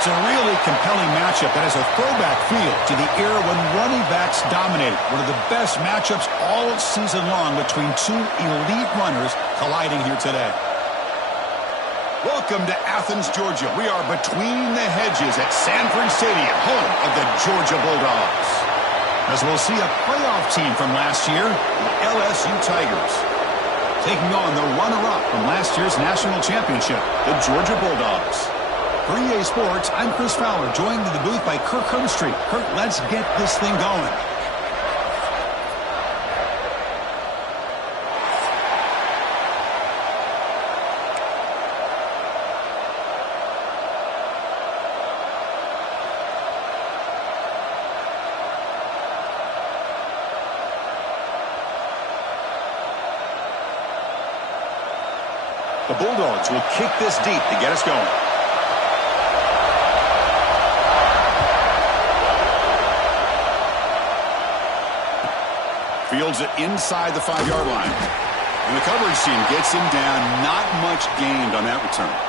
It's a really compelling matchup that has a throwback feel to the era when running backs dominated. One of the best matchups all season long between two elite runners colliding here today. Welcome to Athens, Georgia. We are between the hedges at Sanford Stadium, home of the Georgia Bulldogs. As we'll see a playoff team from last year, the LSU Tigers, taking on the runner-up from last year's national championship, the Georgia Bulldogs. For EA Sports, I'm Chris Fowler, joined in the booth by Kirk Hermstreet. Kirk, let's get this thing going. The Bulldogs will kick this deep to get us going. Fields it inside the 5-yard line. And the coverage team gets him down. Not much gained on that return.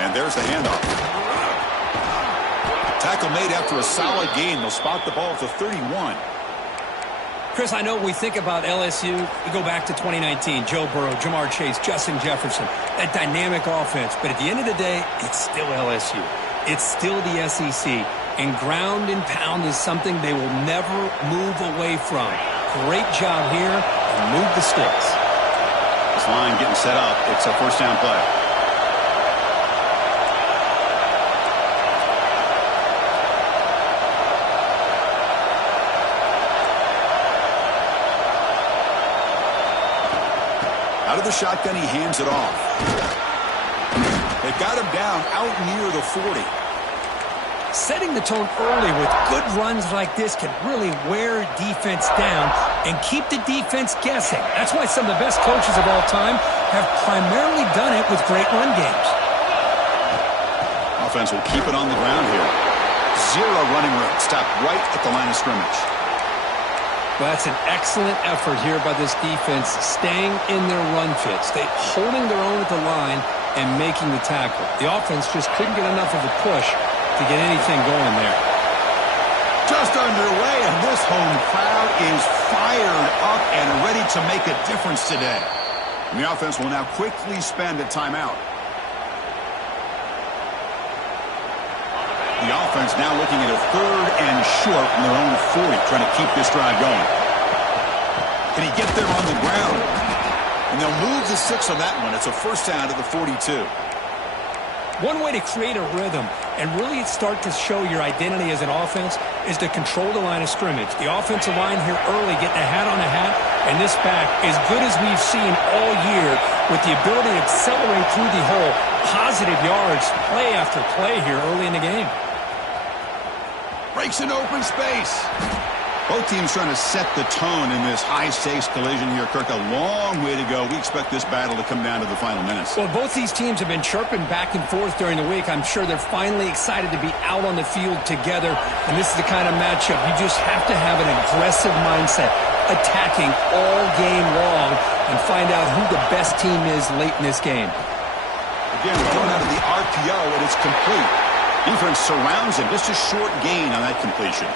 And there's the handoff. Tackle made after a solid gain. They'll spot the ball at the 31. Chris, I know when we think about LSU, we go back to 2019. Joe Burrow, Jamar Chase, Justin Jefferson, that dynamic offense. But at the end of the day, it's still LSU. It's still the SEC. And ground and pound is something they will never move away from. Great job here, and move the sticks. This line getting set up. It's a first down play. Out of the shotgun, he hands it off. They've got him down out near the 40. Setting the tone early with good runs like this can really wear defense down and keep the defense guessing. That's why some of the best coaches of all time have primarily done it with great run games. Offense will keep it on the ground here. Zero running room. Stopped right at the line of scrimmage. Well, that's an excellent effort here by this defense, staying in their run fits. They holding their own at the line and making the tackle. The offense just couldn't get enough of a push to get anything going there. Just underway, and this home crowd is fired up and ready to make a difference today. And the offense will now quickly spend a timeout. The offense now looking at a 3rd and short from their own 40, trying to keep this drive going. Can he get there on the ground? And they'll move the 6 on that one. It's a first down to the 42. One way to create a rhythm and really start to show your identity as an offense is to control the line of scrimmage. The offensive line here early getting a hat on a hat, and this back, as good as we've seen all year, with the ability to accelerate through the hole, positive yards, play after play here early in the game. Breaks an open space. Both teams trying to set the tone in this high-stakes collision here, Kirk. A long way to go. We expect this battle to come down to the final minutes. Well, both these teams have been chirping back and forth during the week. I'm sure they're finally excited to be out on the field together. And this is the kind of matchup you just have to have an aggressive mindset, attacking all game long, and find out who the best team is late in this game. Again, thrown out of the RPO, and it's complete. Defense surrounds him. Just a short gain on that completion.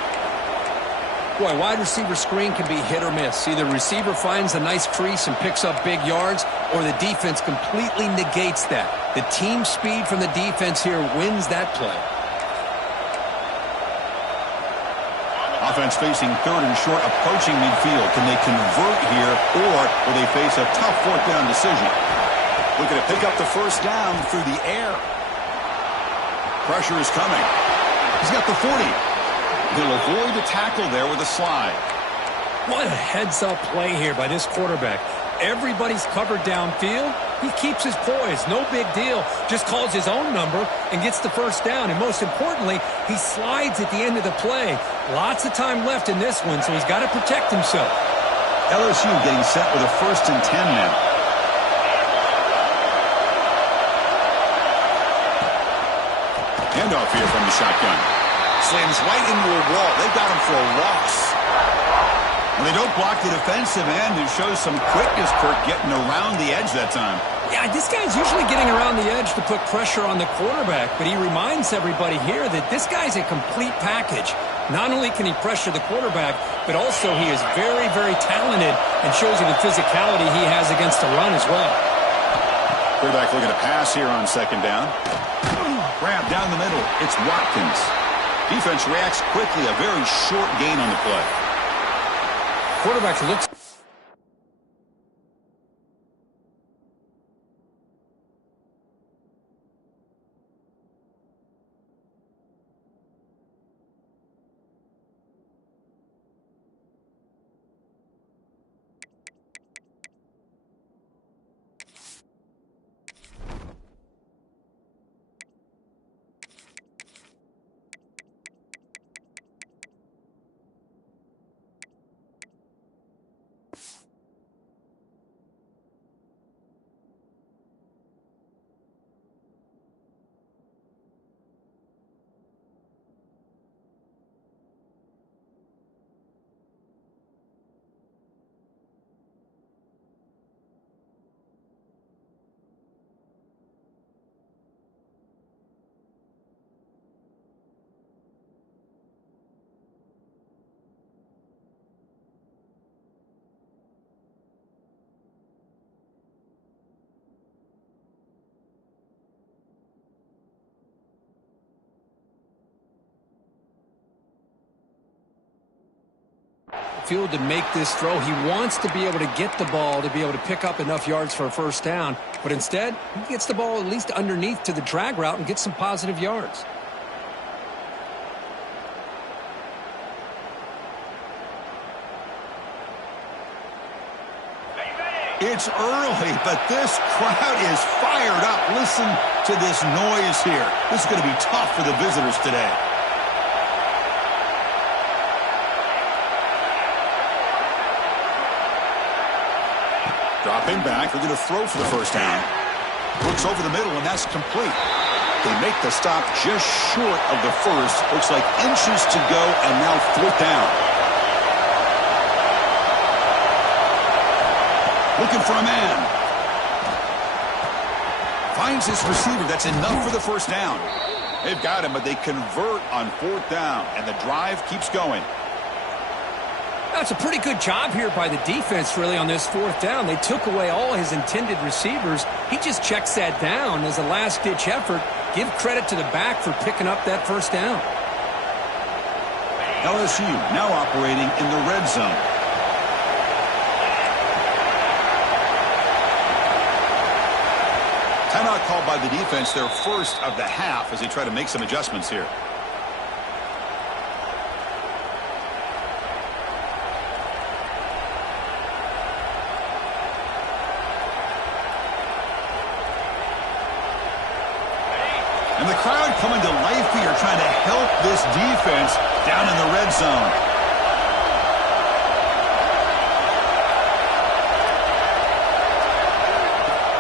Boy, wide receiver screen can be hit or miss. Either receiver finds a nice crease and picks up big yards, or the defense completely negates that. The team speed from the defense here wins that play. Offense facing 3rd and short, approaching midfield. Can they convert here, or will they face a tough 4th down decision? Looking to pick up the first down through the air. Pressure is coming. He's got the 40. He'll avoid the tackle there with a slide. What a heads-up play here by this quarterback. Everybody's covered downfield, He keeps his poise, no big deal. Just calls his own number and gets the first down. And most importantly, he slides at the end of the play. Lots of time left in this one, so he's got to protect himself. LSU getting set with a 1st and 10 now. Handoff here from the shotgun. Slams right into a wall. They've got him for a loss. And they don't block the defensive end, who shows some quickness, Kirk, getting around the edge that time. Yeah, this guy's usually getting around the edge to put pressure on the quarterback, but he reminds everybody here that this guy's a complete package. Not only can he pressure the quarterback, but also he is very, very talented and shows you the physicality he has against the run as well. Quarterback looking to pass here on 2nd down. Grab down the middle. It's Watkins. Defense reacts quickly. A very short gain on the play. Quarterback looks... Field to make this throw. He wants to be able to get the ball to be able to pick up enough yards for a 1st down, but instead he gets the ball at least underneath to the drag route and gets some positive yards. It's early, but this crowd is fired up. Listen to this noise here. This is going to be tough for the visitors today. Dropping back, they're going to throw for the 1st down. Looks over the middle, and that's complete. They make the stop just short of the 1st. Looks like inches to go, and now 4th down. Looking for a man. Finds his receiver. That's enough for the 1st down. They've got him, but they convert on 4th down, and the drive keeps going. That's a pretty good job here by the defense, really, on this 4th down. They took away all his intended receivers. He just checks that down as a last-ditch effort. Give credit to the back for picking up that 1st down. LSU now operating in the red zone. Timeout called by the defense, their 1st of the half, as they try to make some adjustments here. And the crowd coming to life here, trying to help this defense down in the red zone.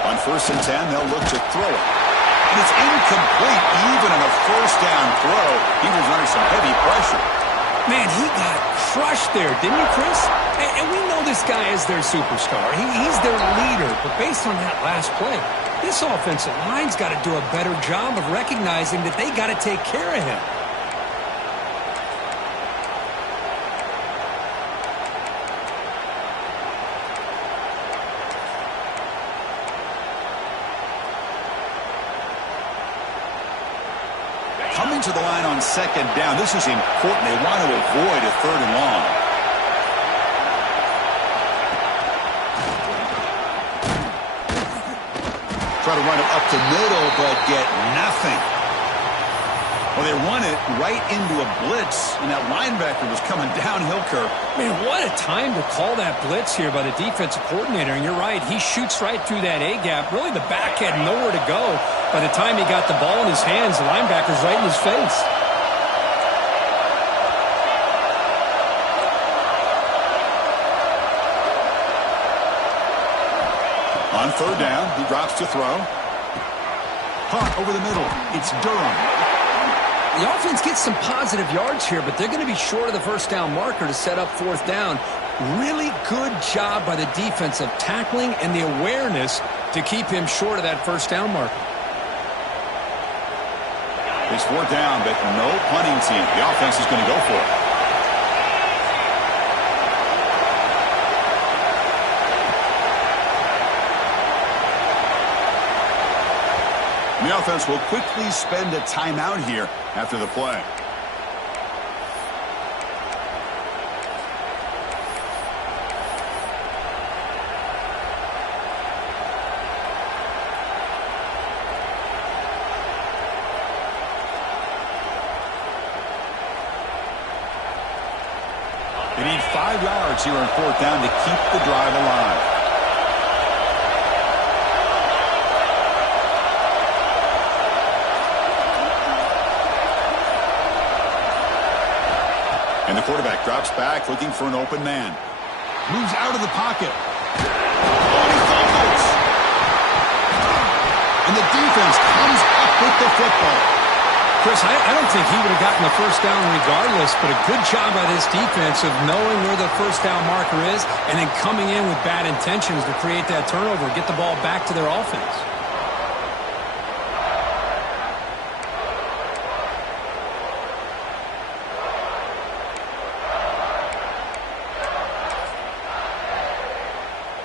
On 1st and 10, they'll look to throw it. And it's incomplete, even on a 1st down throw. He was under some heavy pressure. Man, he got crushed there, didn't you, Chris? And we know this guy is their superstar. He's their leader. But based on that last play, this offensive line's got to do a better job of recognizing that they got to take care of him. Coming to the line on 2nd down. This is important. They want to avoid a 3rd and long. Try to run it up the middle, but get nothing. Well, they run it right into a blitz, and that linebacker was coming downhill curve. Man, what a time to call that blitz here by the defensive coordinator. And you're right, he shoots right through that A-gap. Really, the back had nowhere to go. By the time he got the ball in his hands, the linebacker's right in his face. On third down, he drops to throw. Punt over the middle. It's Durham. The offense gets some positive yards here, but they're going to be short of the first down marker to set up fourth down. Really good job by the defense of tackling and the awareness to keep him short of that first down marker. It's fourth down, but no punting team. The offense is going to go for it. The offense will quickly spend a timeout here after the play. They need 5 yards here on fourth down to keep the drive alive. And the quarterback drops back, looking for an open man. Moves out of the pocket. Oh, he fumbles. And the defense comes up with the football. Chris, I don't think he would have gotten the first down regardless, but a good job by this defense of knowing where the first down marker is and then coming in with bad intentions to create that turnover, get the ball back to their offense.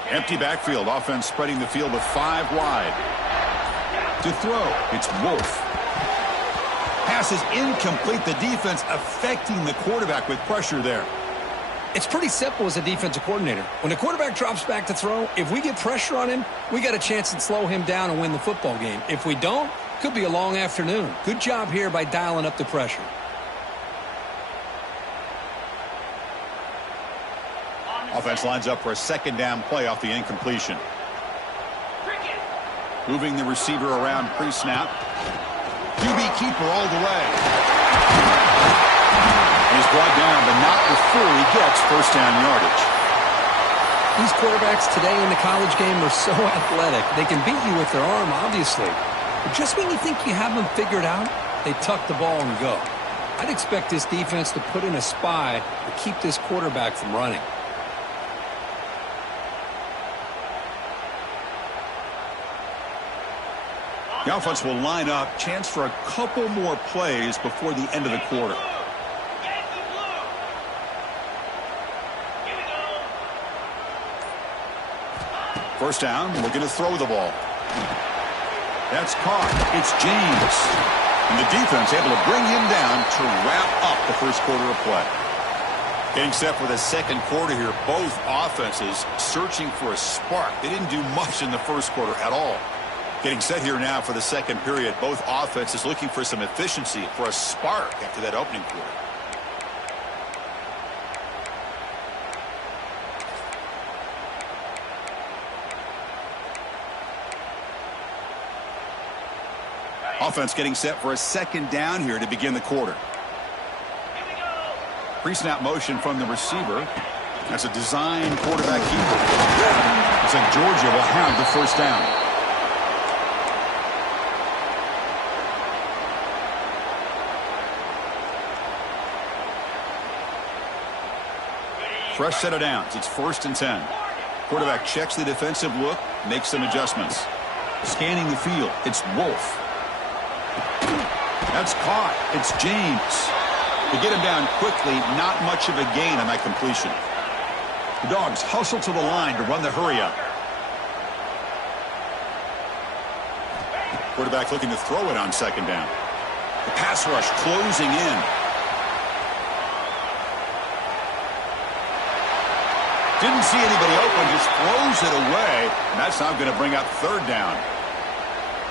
Empty backfield, offense spreading the field with 5 wide. To throw, it's Wolf. Pass is incomplete. The defense affecting the quarterback with pressure there. It's pretty simple as a defensive coordinator. When the quarterback drops back to throw, if we get pressure on him, we got a chance to slow him down and win the football game. If we don't, could be a long afternoon. Good job here by dialing up the pressure. Offense lines up for a second down play off the incompletion. Moving the receiver around pre-snap. QB keeper all the way. He's brought down, but not before he gets first down yardage. These quarterbacks today in the college game are so athletic. They can beat you with their arm, obviously. But just when you think you have them figured out, they tuck the ball and go. I'd expect this defense to put in a spy to keep this quarterback from running. The offense will line up. Chance for a couple more plays before the end of the quarter. First down, looking to throw the ball. That's caught. It's James. And the defense able to bring him down to wrap up the first quarter of play. Getting set for the second quarter here. Both offenses searching for a spark. They didn't do much in the first quarter at all. Getting set here now for the second period. Both offenses looking for some efficiency, for a spark after that opening quarter. Offense getting set for a second down here to begin the quarter. Pre-snap motion from the receiver. That's a design quarterback keeper. Looks like Georgia will have the first down. Fresh set of downs. It's 1st and 10. Quarterback checks the defensive look, makes some adjustments. Scanning the field. It's Wolf. That's caught. It's James. To get him down quickly, not much of a gain on that completion. The Dogs hustle to the line to run the hurry up. Quarterback looking to throw it on second down. The pass rush closing in. Didn't see anybody open, just throws it away, and that's now going to bring up third down.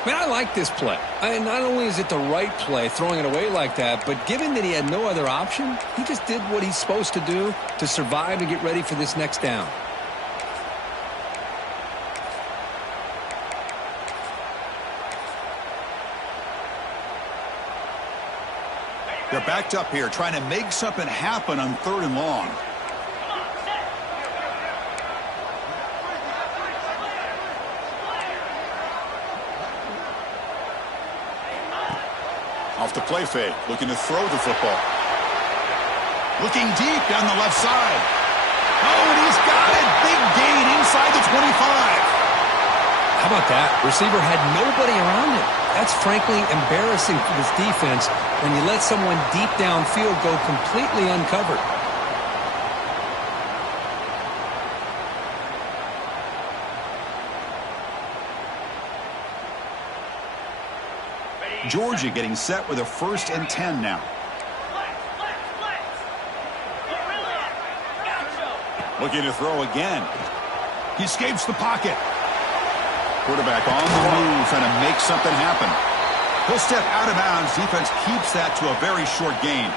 Man, I like this play. Not only is it the right play, throwing it away like that, but given that he had no other option, he just did what he's supposed to do to survive and get ready for this next down. They're backed up here, trying to make something happen on 3rd and long. Off the play fake, looking to throw the football. Looking deep down the left side. Oh, and he's got it. Big gain inside the 25. How about that? Receiver had nobody around him. That's frankly embarrassing for this defense when you let someone deep downfield go completely uncovered. Georgia getting set with a 1st and 10 now. Looking to throw again. He escapes the pocket. Quarterback on the move, trying to make something happen. He'll step out of bounds. Defense keeps that to a very short gain.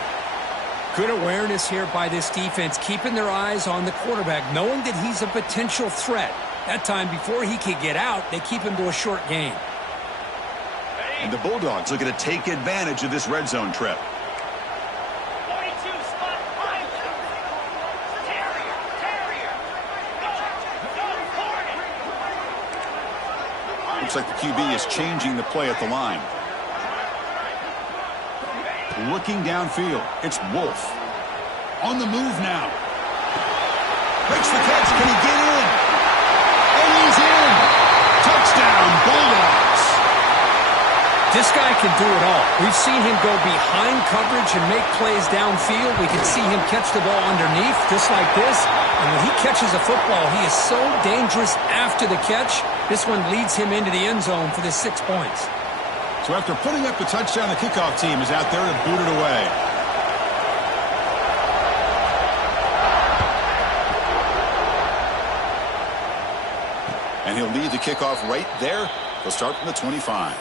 Good awareness here by this defense, keeping their eyes on the quarterback, knowing that he's a potential threat. That time, before he could get out, they keep him to a short gain. And the Bulldogs looking to take advantage of this red zone trip. 42, spot 5. Terrier. Go, Looks like the QB is changing the play at the line. Looking downfield, it's Wolf. On the move now. Breaks the catch. Can he get in? And he's in. Touchdown, Bulldogs. This guy can do it all. We've seen him go behind coverage and make plays downfield. We can see him catch the ball underneath, just like this. And when he catches a football, he is so dangerous after the catch. This one leads him into the end zone for the 6 points. So after putting up the touchdown, the kickoff team is out there to boot it away. And he'll lead the kickoff right there. He'll start from the 25.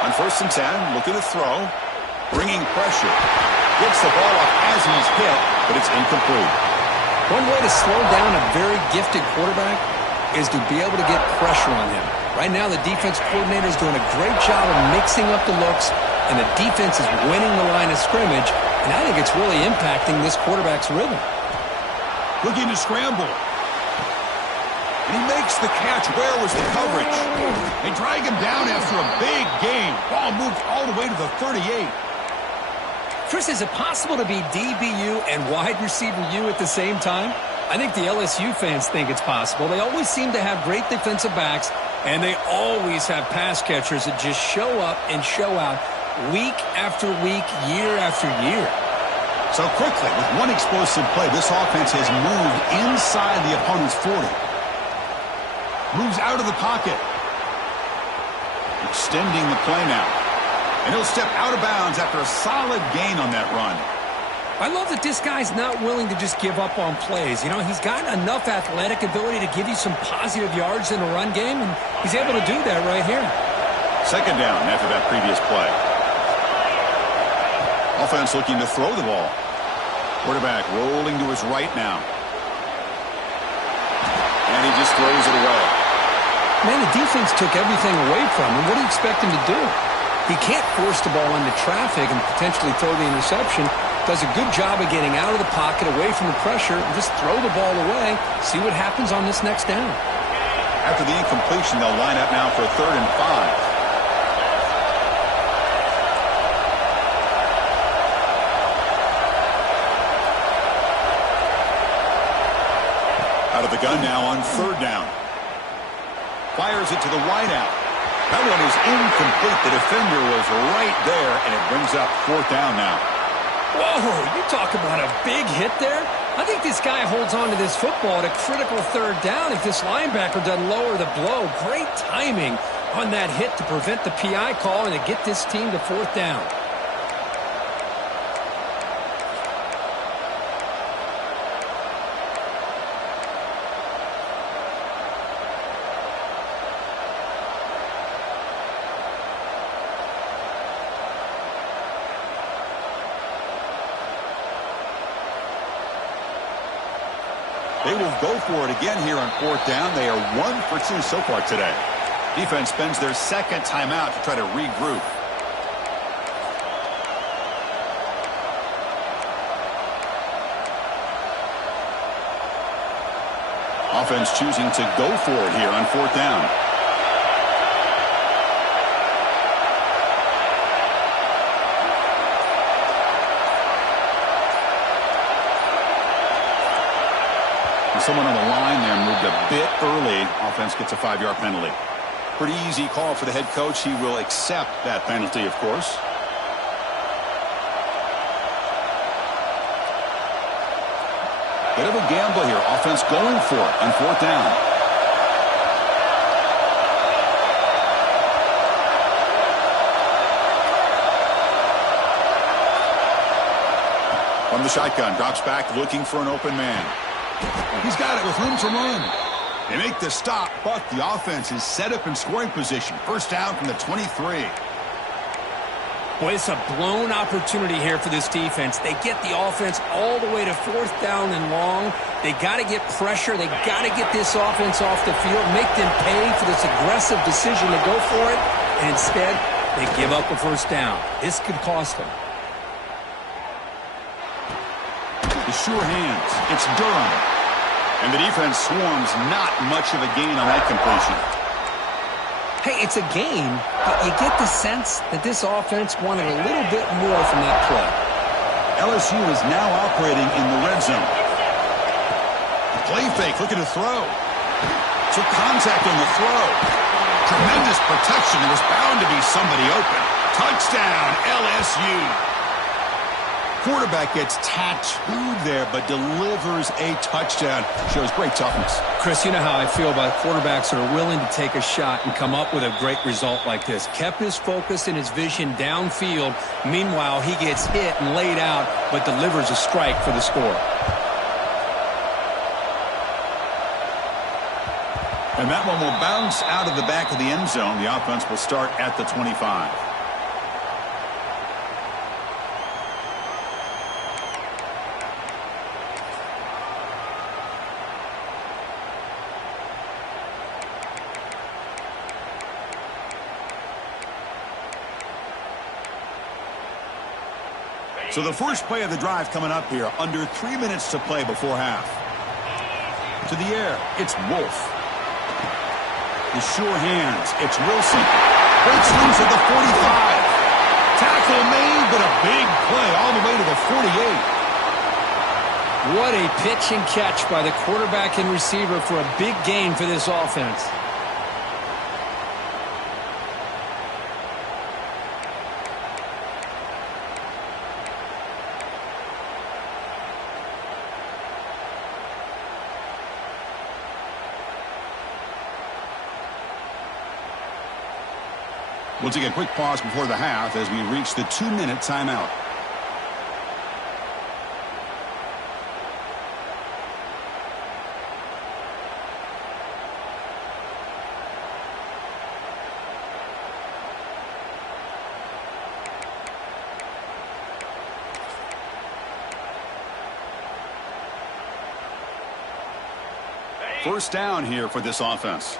On 1st and 10, looking to throw, bringing pressure. Gets the ball off as he's hit, but it's incomplete. One way to slow down a very gifted quarterback is to be able to get pressure on him. Right now, the defense coordinator is doing a great job of mixing up the looks, and the defense is winning the line of scrimmage, and I think it's really impacting this quarterback's rhythm. Looking to scramble. And he makes the catch. Where was the coverage? They drag him down after a big gain. Ball moved all the way to the 38. Chris, is it possible to be DBU and wide receiver U at the same time? I think the LSU fans think it's possible. They always seem to have great defensive backs, and they always have pass catchers that just show up and show out week after week, year after year. So quickly, with one explosive play, this offense has moved inside the opponent's 40. Moves out of the pocket. Extending the play now. And he'll step out of bounds after a solid gain on that run. I love that this guy's not willing to just give up on plays. You know, he's got enough athletic ability to give you some positive yards in the run game, and he's able to do that right here. 2nd down after that previous play. Offense looking to throw the ball. Quarterback rolling to his right now. And he just throws it away. Man, the defense took everything away from him. What do you expect him to do? He can't force the ball into traffic and potentially throw the interception. Does a good job of getting out of the pocket, away from the pressure, and just throw the ball away. See what happens on this next down. After the incompletion, they'll line up now for 3rd and 5. Out of the gun now on 3rd down. Fires it to the wideout. That one is incomplete. The defender was right there, and it brings up fourth down now. Whoa, you talk about a big hit there. I think this guy holds on to this football at a critical third down if this linebacker doesn't lower the blow. Great timing on that hit to prevent the PI call and to get this team to fourth down. They will go for it again here on fourth down. They are 1 for 2 so far today. Defense spends their second timeout to try to regroup. Offense choosing to go for it here on fourth down. Someone on the line there moved a bit early. Offense gets a 5-yard penalty. Pretty easy call for the head coach. He will accept that penalty, of course. Bit of a gamble here. Offense going for it on fourth down. From the shotgun, drops back looking for an open man. He's got it with room to run. They make the stop, but the offense is set up in scoring position. First down from the 23. Boy, it's a blown opportunity here for this defense. They get the offense all the way to fourth down and long. They got to get pressure. They got to get this offense off the field, make them pay for this aggressive decision to go for it, and instead they give up a first down. This could cost them. The sure hands. It's Durham. And the defense swarms, not much of a gain on that completion. Hey, it's a gain, but you get the sense that this offense wanted a little bit more from that play. LSU is now operating in the red zone. Play fake, looking to throw. Took contact on the throw. Tremendous protection. There was bound to be somebody open. Touchdown, LSU. Quarterback gets tattooed there, but delivers a touchdown. Shows great toughness. Chris, you know how I feel about quarterbacks that are willing to take a shot and come up with a great result like this. Kept his focus and his vision downfield. Meanwhile, he gets hit and laid out, but delivers a strike for the score. And that one will bounce out of the back of the end zone. The offense will start at the 25. So the first play of the drive coming up here, under 3 minutes to play before half. To the air, it's Wolf. The sure hands, it's Wilson. Breaks loose at the 45. Tackle made, but a big play all the way to the 48. What a pitch and catch by the quarterback and receiver for a big gain for this offense. We'll take a quick pause before the half as we reach the 2-minute timeout. First down here for this offense.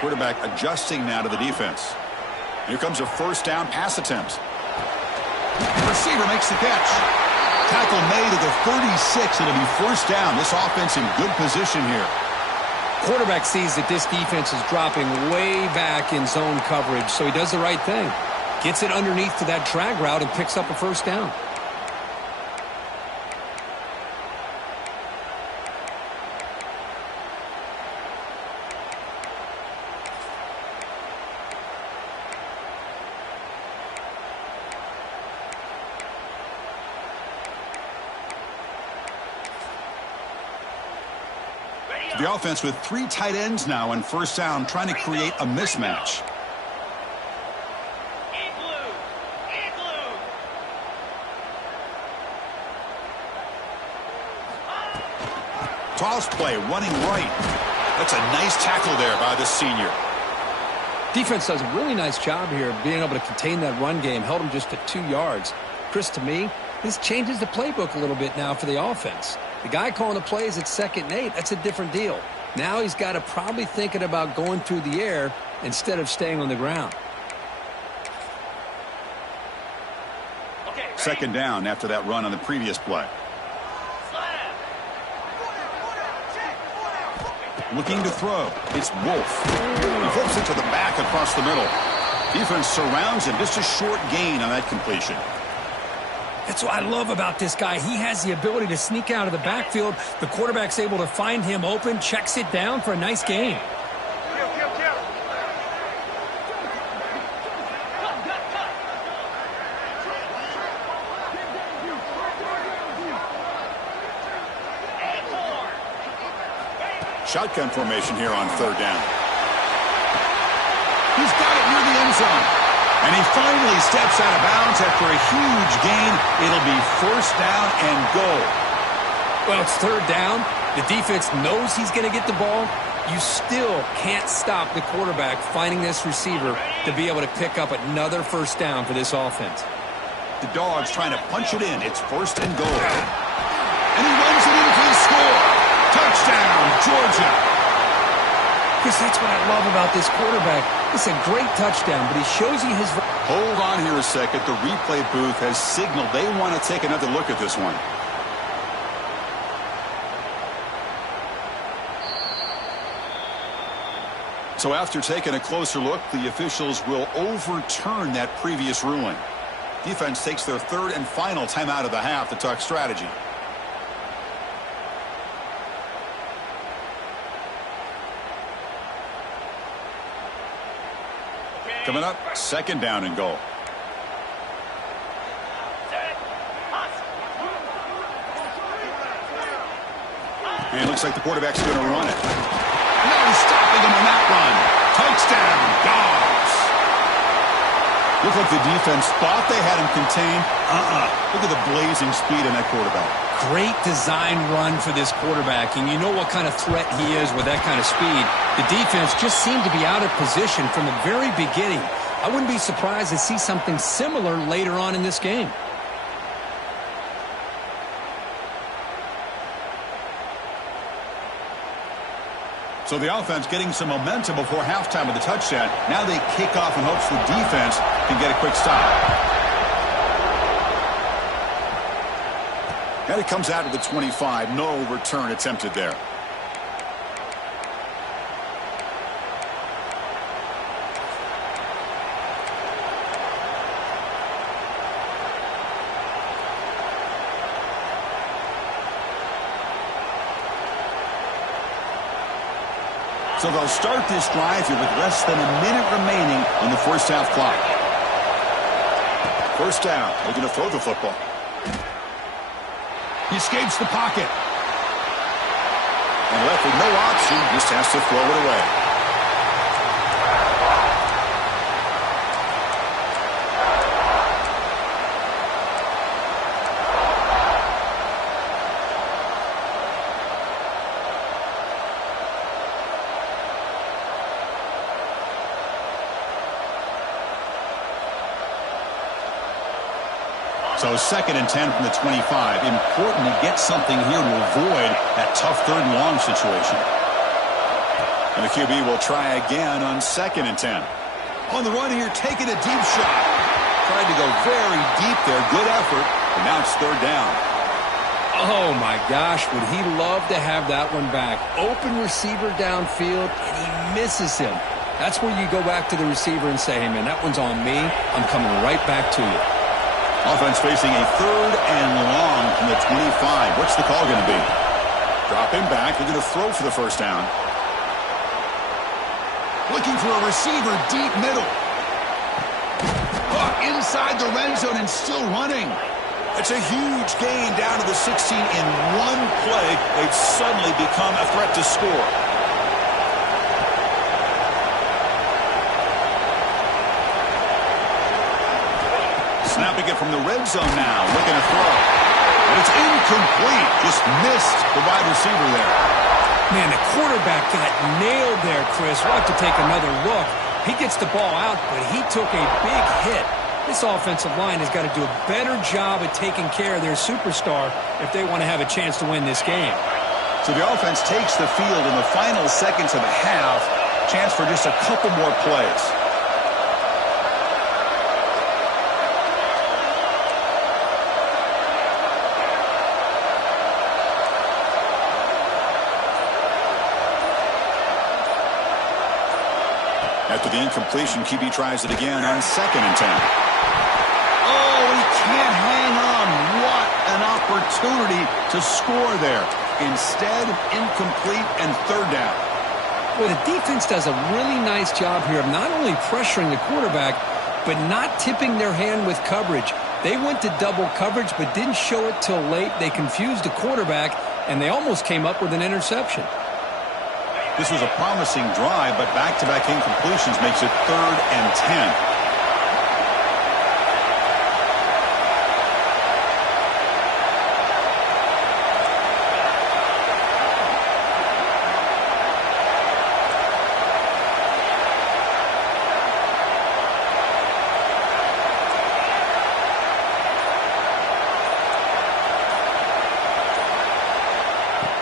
Quarterback adjusting now to the defense. Here comes a first down pass attempt. Receiver makes the catch. Tackle made at the 36. It'll be first down. This offense in good position here. Quarterback sees that this defense is dropping way back in zone coverage, so he does the right thing. Gets it underneath to that drag route and picks up a first down. The offense with 3 tight ends now on first down, trying to create a mismatch. Toss play, running right. That's a nice tackle there by the senior. Defense does a really nice job here of being able to contain that run game. Held him just at 2 yards. Chris, to me, this changes the playbook a little bit now for the offense. The guy calling the plays at 2nd and 8, that's a different deal. Now he's got to probably thinking about going through the air instead of staying on the ground. Second down after that run on the previous play. Looking to throw. It's Wolf. He flips it to the back across the middle. Defense surrounds him. Just a short gain on that completion. That's what I love about this guy. He has the ability to sneak out of the backfield. The quarterback's able to find him open, checks it down for a nice gain. Shotgun formation here on 3rd down. He's got it near the end zone. And he finally steps out of bounds after a huge gain. It'll be 1st down and goal. Well, it's 3rd down. The defense knows he's going to get the ball. You still can't stop the quarterback finding this receiver to be able to pick up another 1st down for this offense. The Dogs trying to punch it in. It's 1st and goal. And he runs it in for the score. Touchdown, Georgia. Chris, that's what I love about this quarterback. It's a great touchdown, but he shows you his... Hold on here a second. The replay booth has signaled they want to take another look at this one. So after taking a closer look, the officials will overturn that previous ruling. Defense takes their 3rd and final timeout of the half to talk strategy. Coming up, 2nd down and goal. And it looks like the quarterback's going to run it. No stopping him on that run. Touchdown, Dogs. Looked like the defense thought they had him contained. Look at the blazing speed in that quarterback. Great design run for this quarterback, and you know what kind of threat he is with that kind of speed. The defense just seemed to be out of position from the very beginning. I wouldn't be surprised to see something similar later on in this game. So the offense getting some momentum before halftime with the touchdown. Now they kick off in hopes the defense can get a quick stop. And it comes out to the 25. No return attempted there. So they'll start this drive here with less than a minute remaining on the 1st half clock. 1st down. Looking to throw the football. He escapes the pocket. And left with no option, just has to throw it away. So 2nd and 10 from the 25. Important to get something here to avoid that tough 3rd and long situation. And the QB will try again on 2nd and 10. On the run here, taking a deep shot. Tried to go very deep there. Good effort. And now it's 3rd down. Oh, my gosh. Would he love to have that one back. Open receiver downfield, and he misses him. That's where you go back to the receiver and say, hey, man, that one's on me. I'm coming right back to you. Offense facing a 3rd and long from the 25. What's the call going to be? Dropping back. They're going to throw for the 1st down. Looking for a receiver deep middle. Inside the red zone and still running. It's a huge gain down to the 16 in one play. They've suddenly become a threat to score. Snapping it from the red zone now, looking to throw. And it's incomplete. Just missed the wide receiver there. Man, the quarterback got nailed there, Chris. We'll have to take another look. He gets the ball out, but he took a big hit. This offensive line has got to do a better job at taking care of their superstar if they want to have a chance to win this game. So the offense takes the field in the final seconds of the half. Chance for just a couple more plays. After the incompletion, QB tries it again on 2nd and 10. Oh, he can't hang on. What an opportunity to score there. Instead, incomplete and 3rd down. Well, the defense does a really nice job here of not only pressuring the quarterback, but not tipping their hand with coverage. They went to double coverage, but didn't show it till late. They confused the quarterback, and they almost came up with an interception. This was a promising drive, but back-to-back incompletions makes it 3rd and 10.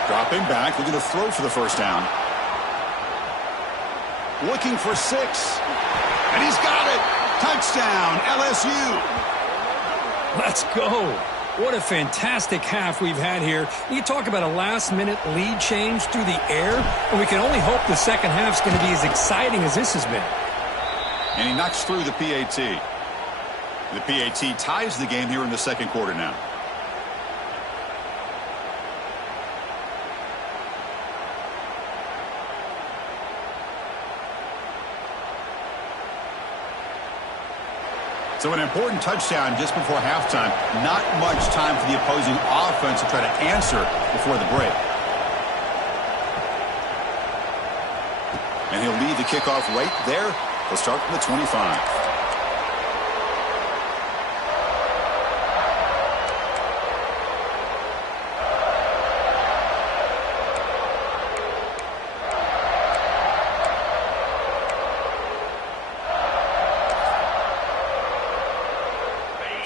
Dropping back, looking to throw for the 1st down. Looking for 6. And he's got it. Touchdown, LSU. Let's go. What a fantastic half we've had here. You talk about a last-minute lead change through the air, and we can only hope the second half's going to be as exciting as this has been. And he knocks through the PAT. The PAT ties the game here in the 2nd quarter now. So an important touchdown just before halftime. Not much time for the opposing offense to try to answer before the break. And he'll lead the kickoff right there. He'll start from the 25.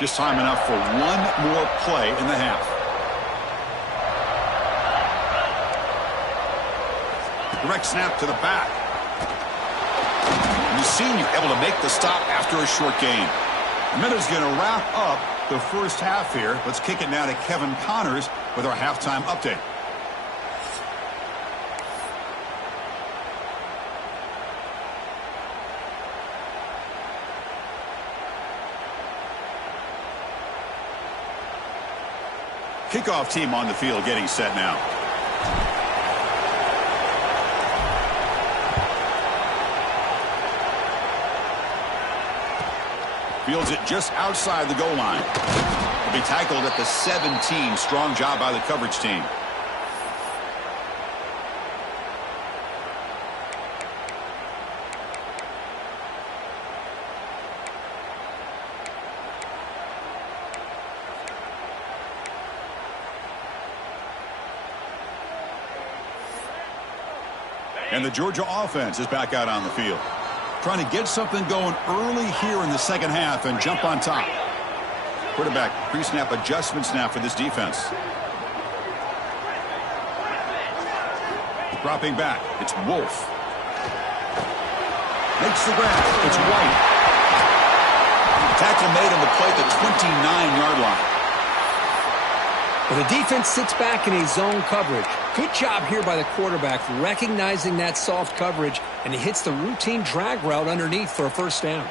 Just time enough for one more play in the half. Direct snap to the back. And the senior able to make the stop after a short gain. Minuta's going to wrap up the first half here. Let's kick it now to Kevin Connors with our halftime update. Kickoff team on the field getting set now. Fields it just outside the goal line. Will be tackled at the 17. Strong job by the coverage team. And the Georgia offense is back out on the field. Trying to get something going early here in the second half and jump on top. Quarterback pre-snap adjustment snap for this defense. Dropping back. It's Wolf. Makes the grab. It's White. Tackle made on the play at the 29-yard line. Well, the defense sits back in a zone coverage. Good job here by the quarterback recognizing that soft coverage, and he hits the routine drag route underneath for a first down.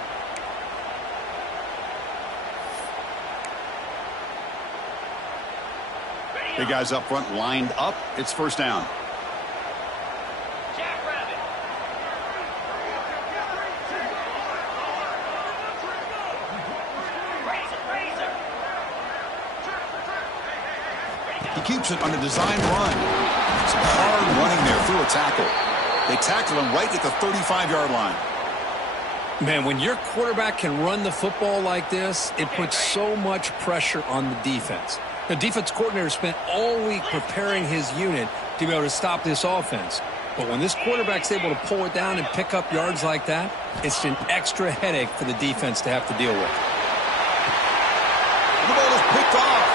Big guys up front lined up. It's first down. He keeps it on a design run. Some hard running there through a tackle. They tackle him right at the 35-yard line. Man, when your quarterback can run the football like this, it puts so much pressure on the defense. The defense coordinator spent all week preparing his unit to be able to stop this offense. But when this quarterback's able to pull it down and pick up yards like that, it's an extra headache for the defense to have to deal with. The ball is picked off.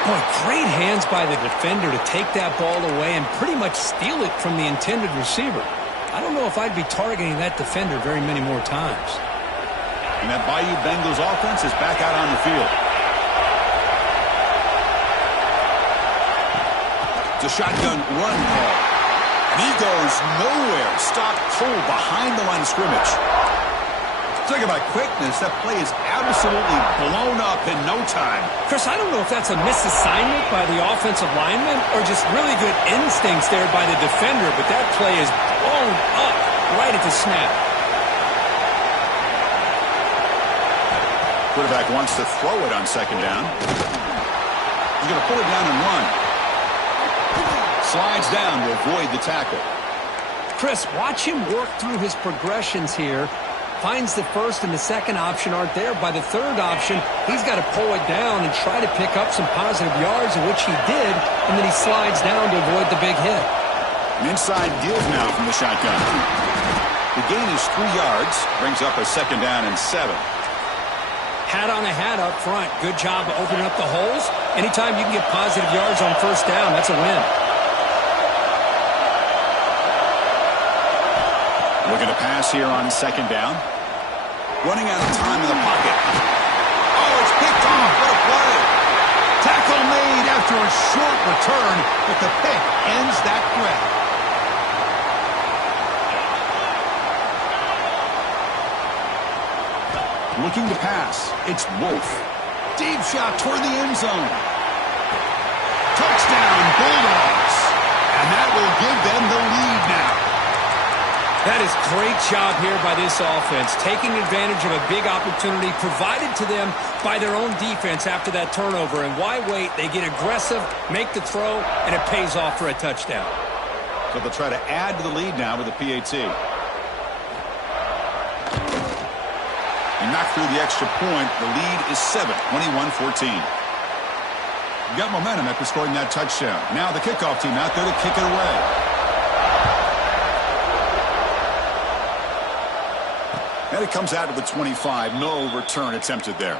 Boy, great hands by the defender to take that ball away and pretty much steal it from the intended receiver. I don't know if I'd be targeting that defender very many more times. And that Bayou Bengals offense is back out on the field. It's a shotgun run call. And he goes nowhere. Stopped cold behind the line of scrimmage. Talking about quickness, that play is absolutely blown up in no time. Chris, I don't know if that's a misassignment by the offensive lineman or just really good instincts there by the defender, but that play is blown up right at the snap. Quarterback wants to throw it on second down. He's going to pull it down and run. Slides down to avoid the tackle. Chris, watch him work through his progressions here. Finds the first and the second option aren't there. By the third option, he's got to pull it down and try to pick up some positive yards, in which he did, and then he slides down to avoid the big hit. An inside give now from the shotgun. The gain is 3 yards, brings up a second down and 7. Hat on a hat up front. Good job of opening up the holes. Anytime you can get positive yards on first down, that's a win. Looking to pass here on second down. Running out of time in the pocket. Oh, it's picked off. What a play. Tackle made after a short return, but the pick ends that threat. Looking to pass. It's Wolf. Deep shot toward the end zone. Touchdown, Bulldogs. And that will give them the lead now. That is great job here by this offense, taking advantage of a big opportunity provided to them by their own defense after that turnover. And why wait? They get aggressive, make the throw, and it pays off for a touchdown. So they'll try to add to the lead now with the PAT. He knocked through the extra point. The lead is 7, 21-14. You got momentum after scoring that touchdown. Now the kickoff team out there to kick it away. And it comes out to the 25. No return attempted there.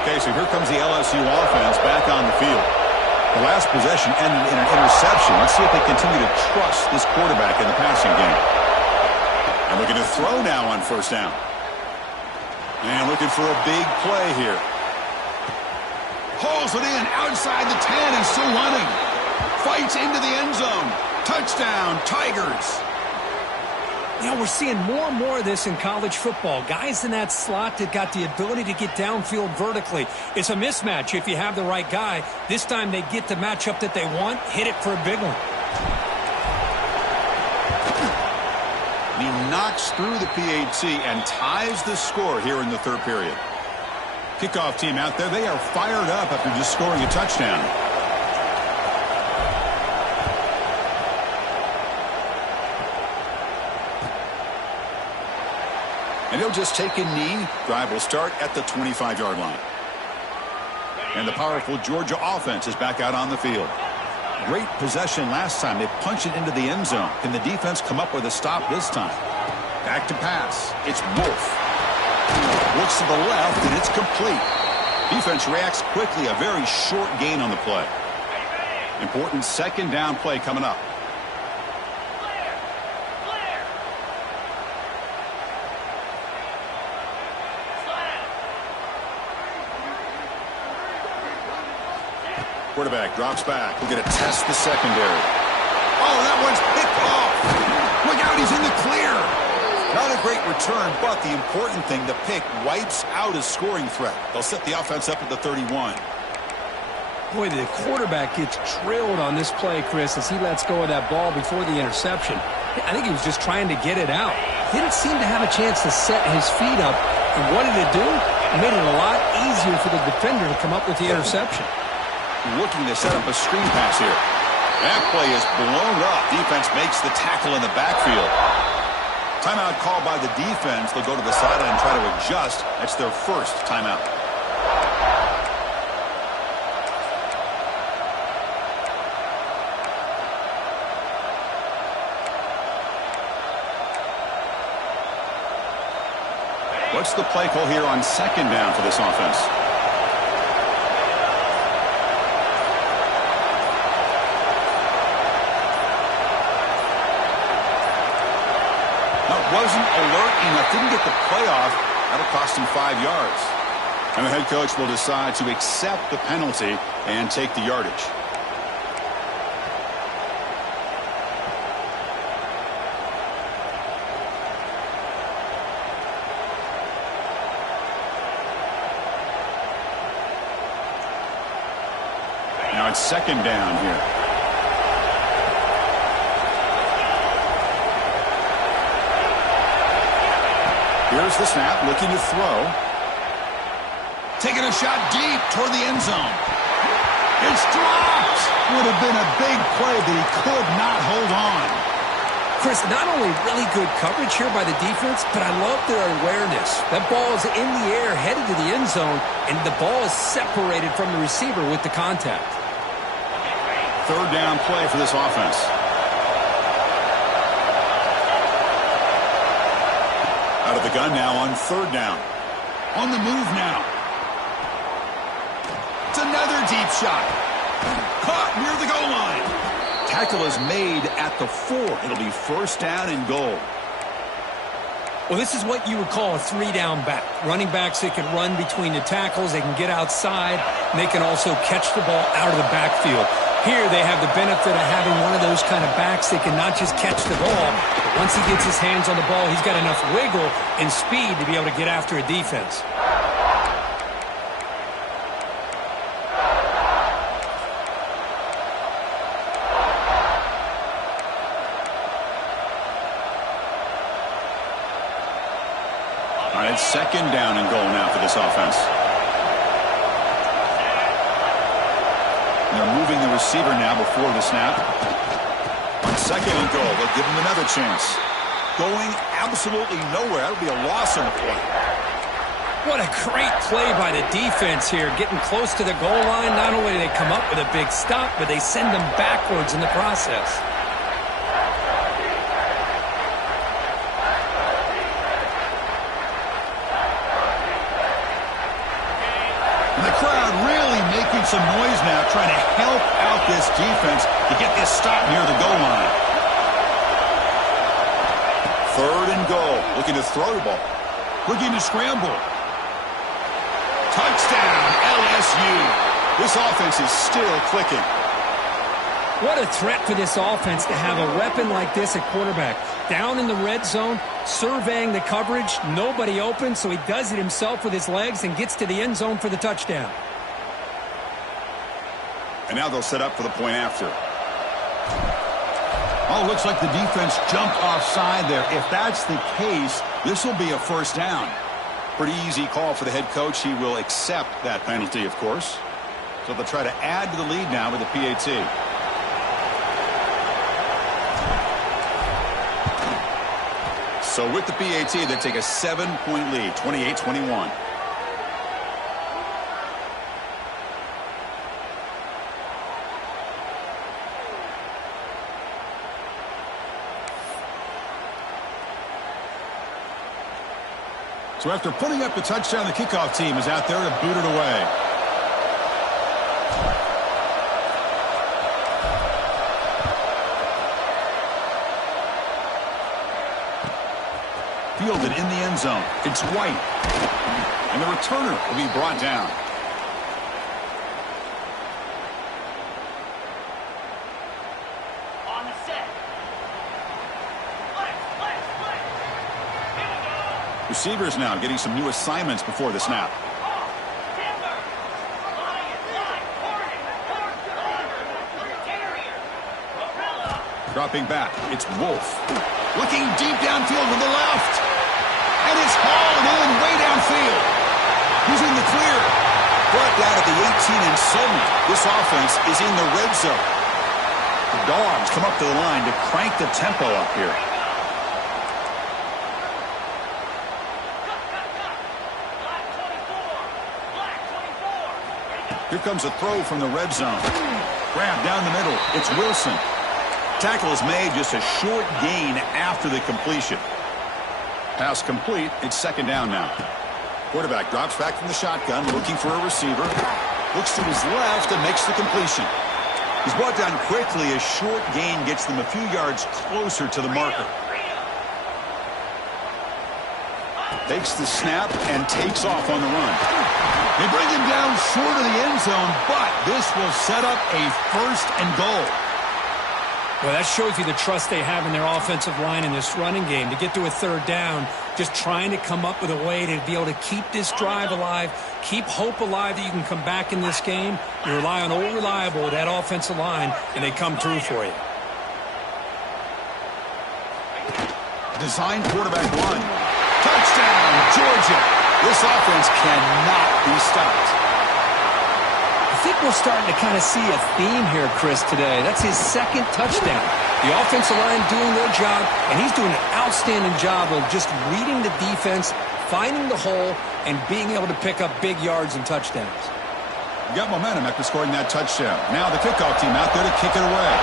Okay, so here comes the LSU offense back on the field. The last possession ended in an interception. Let's see if they continue to trust this quarterback in the passing game. And looking to throw now on first down. And looking for a big play here. Hauls it in outside the 10 and still running. Fights into the end zone. Touchdown, Tigers. You know, we're seeing more and more of this in college football. Guys in that slot that got the ability to get downfield vertically. It's a mismatch if you have the right guy. This time they get the matchup that they want, hit it for a big one. He knocks through the PAT and ties the score here in the third period. Kickoff team out there, they are fired up after just scoring a touchdown. And he'll just take a knee. Drive will start at the 25-yard line. And the powerful Georgia offense is back out on the field. Great possession last time. They punch it into the end zone. Can the defense come up with a stop this time? Back to pass. It's Wolf. Looks to the left, and it's complete. Defense reacts quickly. A very short gain on the play. Important second down play coming up. Quarterback drops back. We're going to test the secondary. Oh, that one's picked off. Look out, he's in the clear. Not a great return, but the important thing, the pick wipes out a scoring threat. They'll set the offense up at the 31. Boy, the quarterback gets drilled on this play, Chris, as he lets go of that ball before the interception. I think he was just trying to get it out. Didn't seem to have a chance to set his feet up. And what did it do? It made it a lot easier for the defender to come up with the interception. Looking to set up a screen pass here. That play is blown up. Defense makes the tackle in the backfield. Timeout called by the defense. They'll go to the sideline and try to adjust. That's their first timeout. What's the play call here on second down for this offense? Wasn't alert enough, didn't get the playoff. That'll cost him 5 yards. And the head coach will decide to accept the penalty and take the yardage. Now it's second down here. Here's the snap, looking to throw. Taking a shot deep toward the end zone. It's dropped. Would have been a big play, but he could not hold on. Chris, not only really good coverage here by the defense, but I love their awareness. That ball is in the air, headed to the end zone, and the ball is separated from the receiver with the contact. Third down play for this offense. Out of the gun now on third down. On the move now. It's another deep shot. Caught near the goal line. Tackle is made at the 4. It'll be first down and goal. Well, this is what you would call a three-down back. Running backs that can run between the tackles. They can get outside. And they can also catch the ball out of the backfield. Here they have the benefit of having one of those kind of backs that can not just catch the ball, but once he gets his hands on the ball, he's got enough wiggle and speed to be able to get after a defense. All right, it's second down and goal now for this offense. They're moving the receiver now before the snap. On second and goal, they'll give him another chance. Going absolutely nowhere. That'll be a loss on the play. What a great play by the defense here. Getting close to the goal line, not only do they come up with a big stop, but they send them backwards in the process. Some noise now trying to help out this defense to get this stop near the goal line. Third and goal. Looking to throw the ball. Looking to scramble. Touchdown, LSU. This offense is still clicking. What a threat for this offense to have a weapon like this at quarterback. Down in the red zone, surveying the coverage, nobody open, so he does it himself with his legs and gets to the end zone for the touchdown. And now they'll set up for the point after. Oh, looks like the defense jumped offside there. If that's the case, this will be a first down. Pretty easy call for the head coach. He will accept that penalty, of course. So they'll try to add to the lead now with the PAT. So with the PAT, they take a 7-point lead, 28-21. So after putting up the touchdown, the kickoff team is out there to boot it away. Fielded in the end zone. It's White. And the returner will be brought down. On the set. Receivers now getting some new assignments before the snap. Dropping back, it's Wolf. Looking deep downfield to the left. And it's hauled in way downfield. He's in the clear. Brought down at the 18, and suddenly this offense is in the red zone. The Dogs come up to the line to crank the tempo up here. Here comes a throw from the red zone. Grab down the middle. It's Wilson. Tackle is made, just a short gain after the completion. Pass complete. It's second down now. Quarterback drops back from the shotgun, looking for a receiver. Looks to his left and makes the completion. He's brought down quickly. A short gain gets them a few yards closer to the marker. Takes the snap and takes off on the run. They bring him down short of the end zone, but this will set up a first and goal. Well, that shows you the trust they have in their offensive line in this running game. To get to a third down, just trying to come up with a way to be able to keep this drive alive, keep hope alive that you can come back in this game. You rely on Old Reliable, that offensive line, and they come through for you. Design quarterback run. Touchdown, Georgia. This offense cannot be stopped. I think we're starting to kind of see a theme here, Chris, today. That's his second touchdown. The offensive line doing their job, and he's doing an outstanding job of just reading the defense, finding the hole, and being able to pick up big yards and touchdowns. You got momentum after scoring that touchdown. Now the kickoff team out there to kick it away.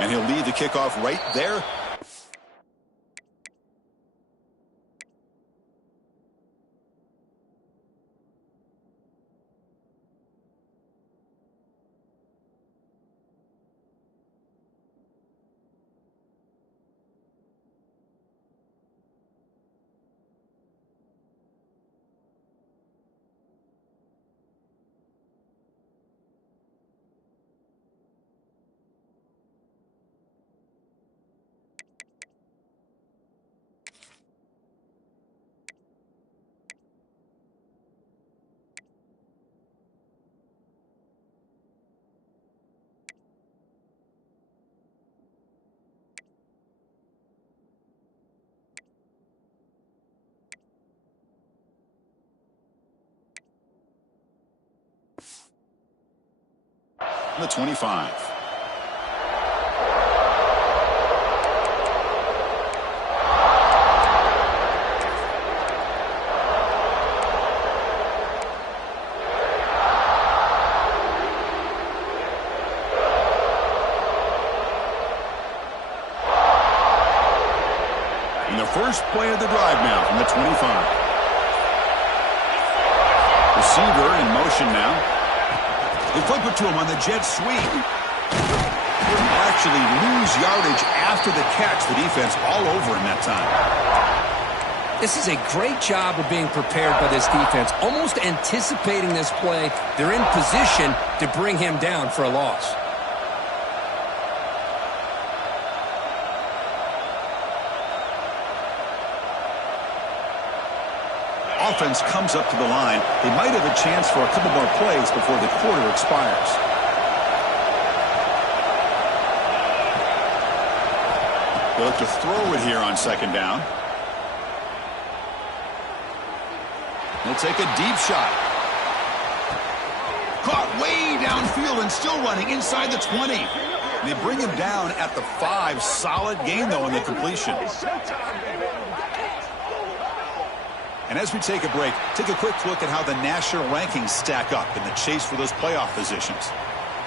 And he'll lead the kickoff right there. The 25. And the first play of the drive now from the 25. Receiver in motion now. They flip it to him on the jet sweep. Actually lose yardage after the catch. The defense all over him that time. This is a great job of being prepared by this defense, almost anticipating this play. They're in position to bring him down for a loss. Offense comes up to the line. They might have a chance for a couple more plays before the quarter expires. They look to throw it here on second down. They'll take a deep shot. Caught way downfield and still running inside the 20. And they bring him down at the 5. Solid gain, though, in the completion. And as we take a break, take a quick look at how the national rankings stack up in the chase for those playoff positions.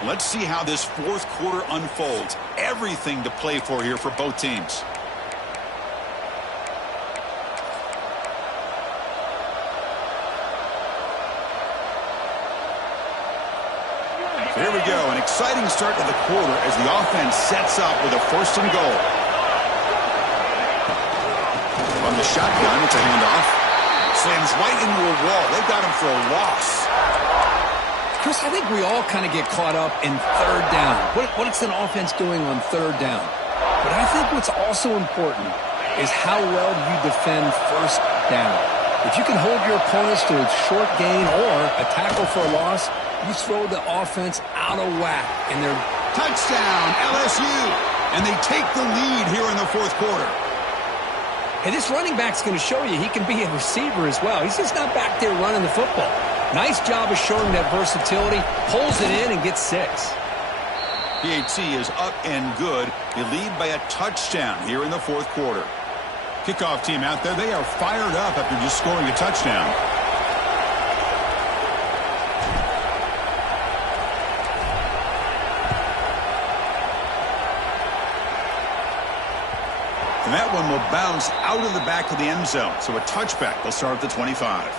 Let's see how this fourth quarter unfolds. Everything to play for here for both teams. Here we go, an exciting start to the quarter as the offense sets up with a first and goal. From the shotgun, it's a handoff. Slams right into a wall. They've got him for a loss. Chris, I think we all kind of get caught up in third down. What's an offense doing on third down? But I think what's also important is how well you defend first down. If you can hold your opponents to a short gain or a tackle for a loss, you throw the offense out of whack. And they're touchdown, LSU. And they take the lead here in the fourth quarter. Hey, this running back's going to show you he can be a receiver as well. He's just not back there running the football. Nice job of showing that versatility. Pulls it in and gets 6. PAT is up and good. They lead by a touchdown here in the fourth quarter. Kickoff team out there, they are fired up after just scoring a touchdown. And that one will bounce out of the back of the end zone. So a touchback. They'll start at the 25.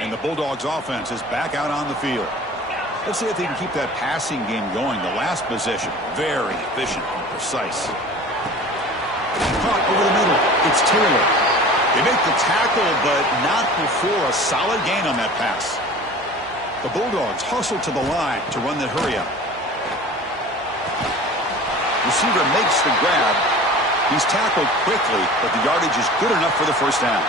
And the Bulldogs offense is back out on the field. Let's see if they can keep that passing game going. The last possession, very efficient and precise. Caught over the middle. It's Taylor. They make the tackle, but not before a solid gain on that pass. The Bulldogs hustle to the line to run the hurry up. Receiver makes the grab. He's tackled quickly, but the yardage is good enough for the first down.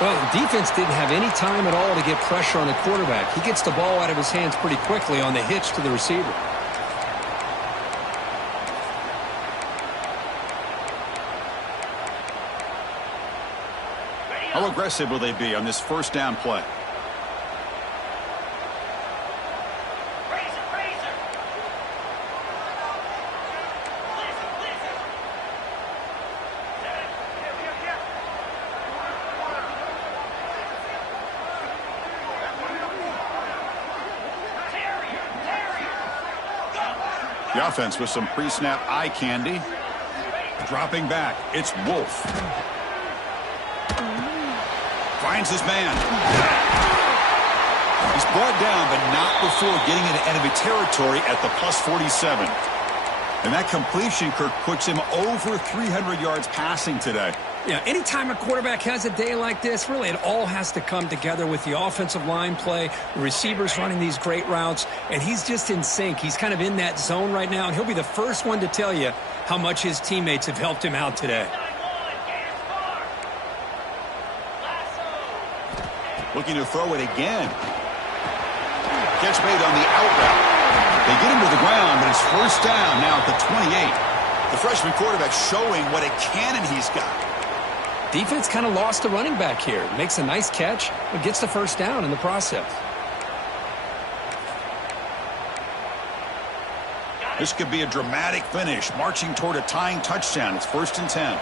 Well, the defense didn't have any time at all to get pressure on the quarterback. He gets the ball out of his hands pretty quickly on the hitch to the receiver. How aggressive will they be on this first down play? The offense with some pre-snap eye candy. Dropping back, it's Wolf. Finds his man. He's brought down, but not before getting into enemy territory at the plus 47. And that completion, Kirk, puts him over 300 yards passing today. Yeah, anytime a quarterback has a day like this, really it all has to come together with the offensive line play, the receivers running these great routes, and he's just in sync. He's kind of in that zone right now, and he'll be the first one to tell you how much his teammates have helped him out today. Looking to throw it again. Catch made on the out route. They get him to the ground, but it's first down now at the 28. The freshman quarterback showing what a cannon he's got. Defense kind of lost the running back here. Makes a nice catch, but gets the first down in the process. This could be a dramatic finish, marching toward a tying touchdown. It's 1st and 10.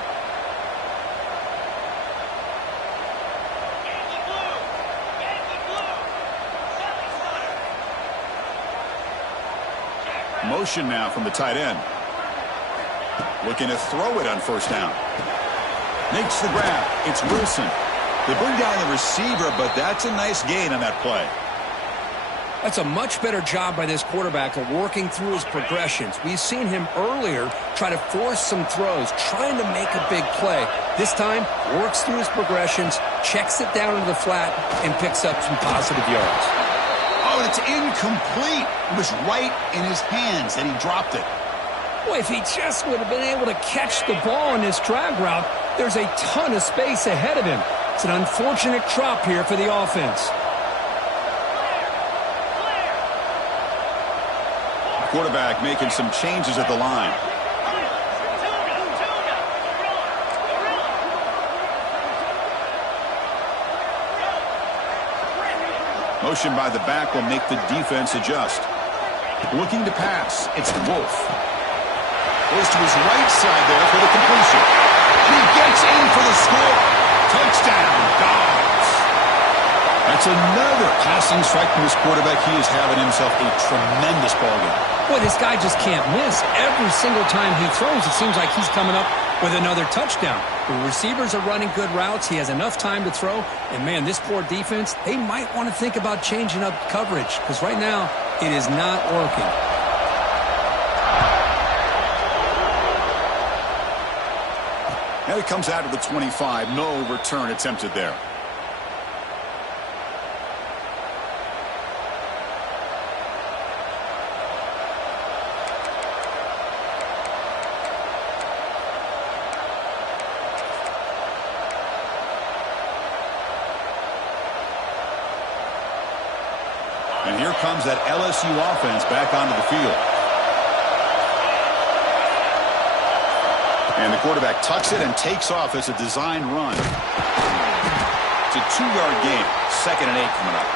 Motion now from the tight end. Looking to throw it on first down. Makes the grab. It's Wilson. They bring down the receiver, but that's a nice gain on that play. That's a much better job by this quarterback of working through his progressions. We've seen him earlier try to force some throws, trying to make a big play. This time, works through his progressions, checks it down into the flat, and picks up some positive yards. Oh, and it's incomplete. It was right in his hands, and he dropped it. Boy, if he just would have been able to catch the ball in this drag route, there's a ton of space ahead of him. It's an unfortunate drop here for the offense. Quarterback making some changes at the line. Motion by the back will make the defense adjust. Looking to pass. It's Wolf. Goes to his right side there for the completion. And he gets in for the score. Touchdown, Dogs. That's another passing strike from this quarterback. He is having himself a tremendous ballgame. Boy, this guy just can't miss. Every single time he throws, it seems like he's coming up with another touchdown. The receivers are running good routes. He has enough time to throw. And, man, this poor defense, they might want to think about changing up coverage because right now it is not working. And it comes out to the 25. No return attempted there. And here comes that LSU offense back onto the field. And the quarterback tucks it and takes off as a design run. It's a 2-yard gain. 2nd and 8 coming up.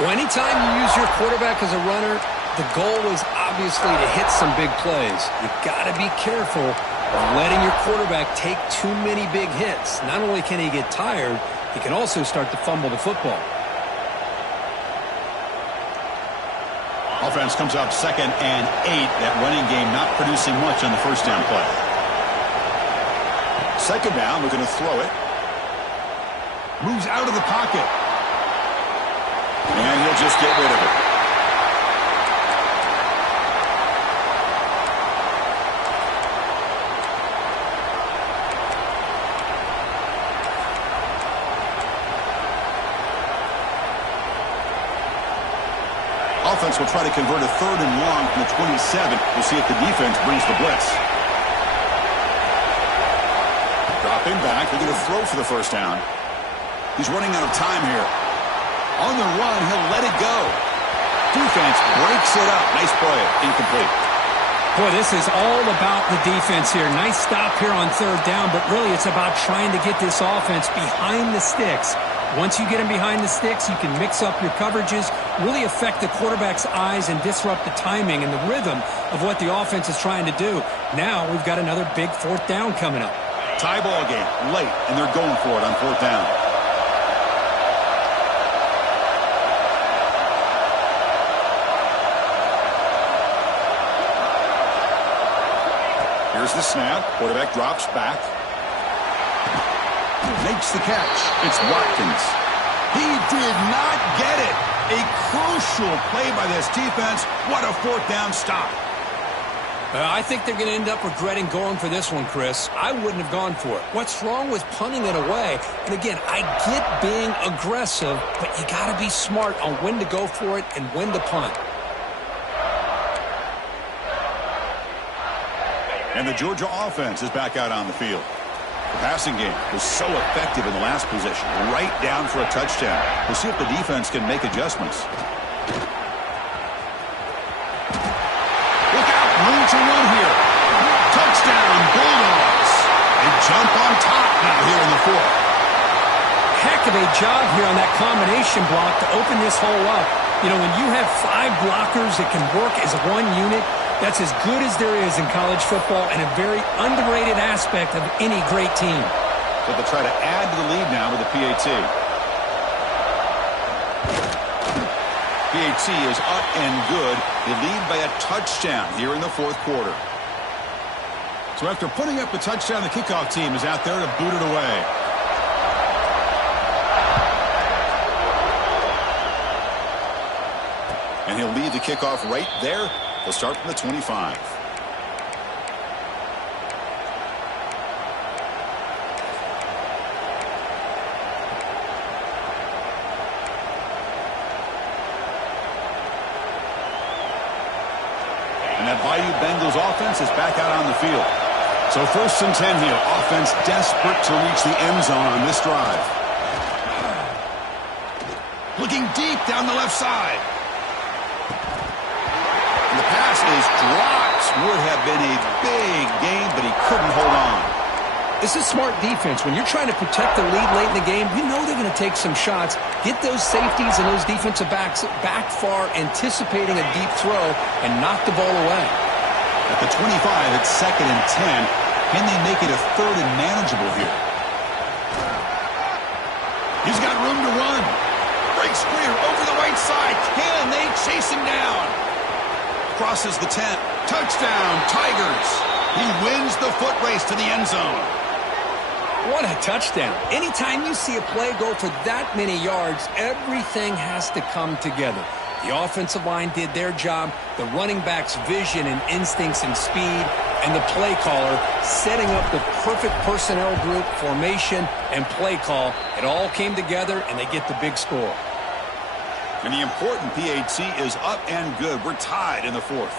Well, anytime you use your quarterback as a runner, the goal is obviously to hit some big plays. You've got to be careful of letting your quarterback take too many big hits. Not only can he get tired, he can also start to fumble the football. Offense comes up 2nd and 8. That running game not producing much on the first down play. 2nd down, we're going to throw it. Moves out of the pocket. And he'll just get rid of it. Offense will try to convert a 3rd and long from the 27. We'll see if the defense brings the blitz. Dropping back. They're going to throw for the first down. He's running out of time here. On the run, he'll let it go. Defense breaks it up. Nice play. Incomplete. Boy, this is all about the defense here. Nice stop here on 3rd down, but really it's about trying to get this offense behind the sticks. Once you get them behind the sticks, you can mix up your coverages, really affect the quarterback's eyes and disrupt the timing and the rhythm of what the offense is trying to do. Now we've got another big 4th down coming up. Tie ball game, late, and they're going for it on 4th down. Here's the snap. Quarterback drops back. Makes the catch. It's Watkins. He did not get it. A crucial play by this defense. What a 4th down stop. I think they're going to end up regretting going for this one, Chris. I wouldn't have gone for it. What's wrong with punting it away? And again, I get being aggressive, but you got to be smart on when to go for it and when to punt. And the Georgia offense is back out on the field. The passing game was so effective in the last possession, right down for a touchdown. We'll see if the defense can make adjustments. Look out, room to run here. Touchdown, Bulldogs. They jump on top now here in the 4th. Heck of a job here on that combination block to open this hole up. You know, when you have 5 blockers that can work as one unit, that's as good as there is in college football and a very underrated aspect of any great team. But they'll try to add to the lead now with the PAT. PAT is up and good. They lead by a touchdown here in the 4th quarter. So after putting up a touchdown, the kickoff team is out there to boot it away. And he'll lead the kickoff right there. They'll start from the 25. And that Bayou Bengals offense is back out on the field. So 1st and 10 here. Offense desperate to reach the end zone on this drive. Looking deep down the left side. And the pass is dropped. Would have been a big gain, but he couldn't hold on. This is smart defense. When you're trying to protect the lead late in the game, you know they're going to take some shots, get those safeties and those defensive backs back far, anticipating a deep throw, and knock the ball away. At the 25, it's 2nd and 10. Can they make it a 3rd and manageable here? He's got room to run. Breaks clear over the right side. Can they chase him down? Crosses the 10. Touchdown, Tigers. He wins the foot race to the end zone. What a touchdown. Anytime you see a play go for that many yards, everything has to come together. The offensive line did their job. The running back's vision and instincts and speed and the play caller setting up the perfect personnel group, formation, and play call. It all came together, and they get the big score. And the important PAT is up and good. We're tied in the fourth.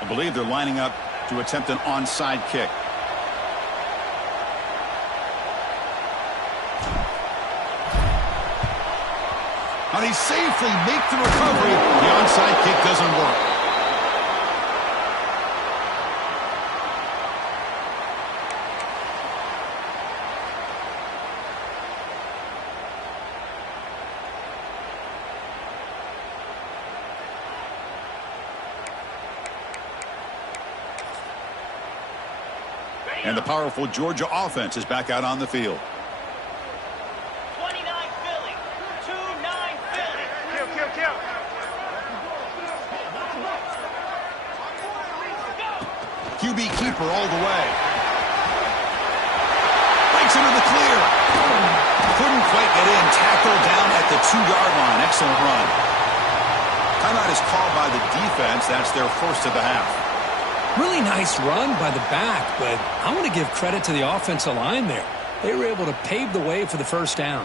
I believe they're lining up to attempt an onside kick. Now they safely make the recovery. The onside kick doesn't work. And the powerful Georgia offense is back out on the field. 29 Philly. 2-9 Philly. Kill. QB keeper all the way. Breaks into the clear. Couldn't quite get in. Tackled down at the 2-yard line. Excellent run. Timeout is called by the defense. That's their first of the half. Really nice run by the back, but I want to give credit to the offensive line there. They were able to pave the way for the first down.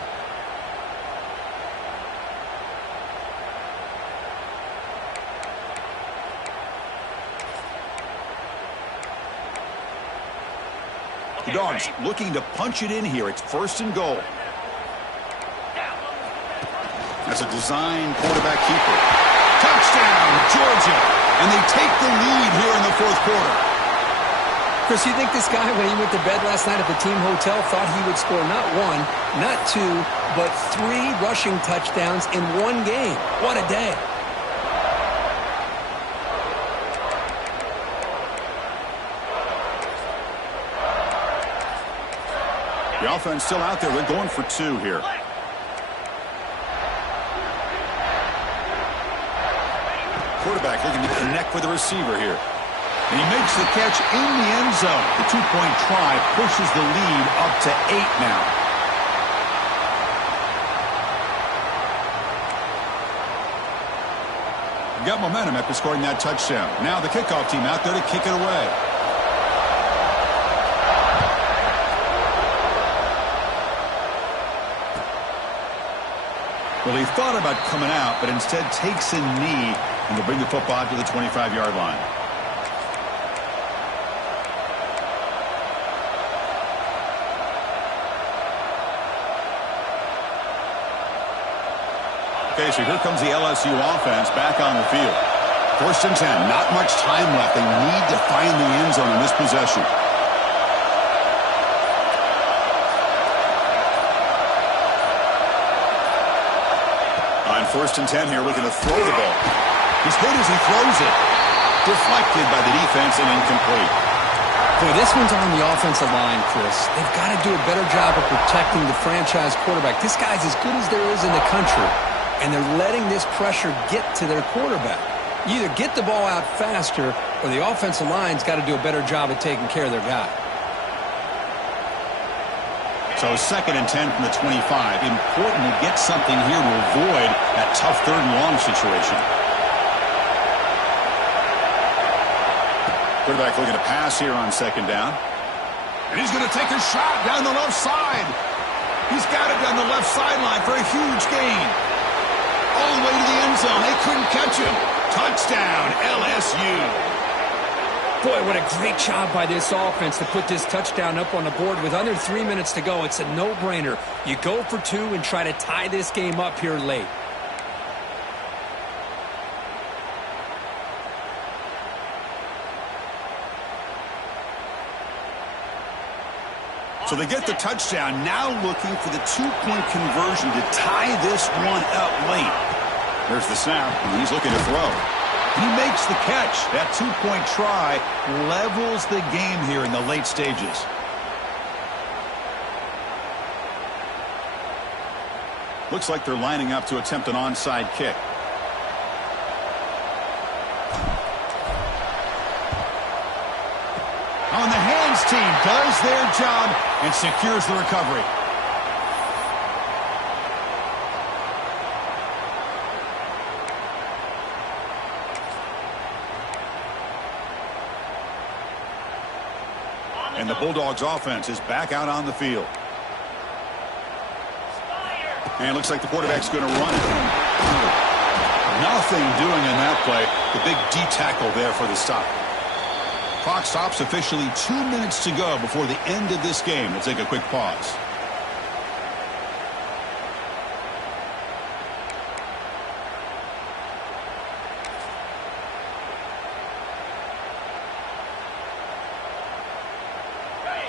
The Dogs looking to punch it in here. It's first and goal. That's a design quarterback keeper. Touchdown, Georgia. And they take the lead here in the fourth quarter. Chris, you think this guy, when he went to bed last night at the team hotel, thought he would score not one, not two, but 3 rushing touchdowns in one game? What a day. The offense still out there. They're going for 2 here. Quarterback looking to connect with the receiver here. And he makes the catch in the end zone. The 2-point try pushes the lead up to 8 now. Got momentum after scoring that touchdown. Now the kickoff team out there to kick it away. Well, he thought about coming out, but instead takes a knee, and they'll bring the football to the 25-yard line. Okay, so here comes the LSU offense back on the field. First and 10, not much time left. They need to find the end zone in this possession. On first and 10 here, looking to throw the ball. He's hit as he throws it. Deflected by the defense and incomplete. Boy, this one's on the offensive line, Chris. They've got to do a better job of protecting the franchise quarterback. This guy's as good as there is in the country, and they're letting this pressure get to their quarterback. You either get the ball out faster, or the offensive line's got to do a better job of taking care of their guy. So second and 10 from the 25. Important to get something here to avoid that tough third and long situation. Quarterback looking to pass here on second down. And he's going to take a shot down the left side. He's got it down the left sideline for a huge gain. All the way to the end zone. They couldn't catch him. Touchdown, LSU. Boy, what a great job by this offense to put this touchdown up on the board with under 3 minutes to go. It's a no-brainer. You go for 2 and try to tie this game up here late. So they get the touchdown, now looking for the 2-point conversion to tie this one up late. There's the snap, and he's looking to throw. He makes the catch. That 2-point try levels the game here in the late stages. Looks like they're lining up to attempt an onside kick. On the hands team does their job and secures the recovery. And the Bulldogs offense is back out on the field. And it looks like the quarterback's going to run it. Nothing doing in that play. The big D tackle there for the stop. Clock stops officially 2 minutes to go before the end of this game. We'll take a quick pause.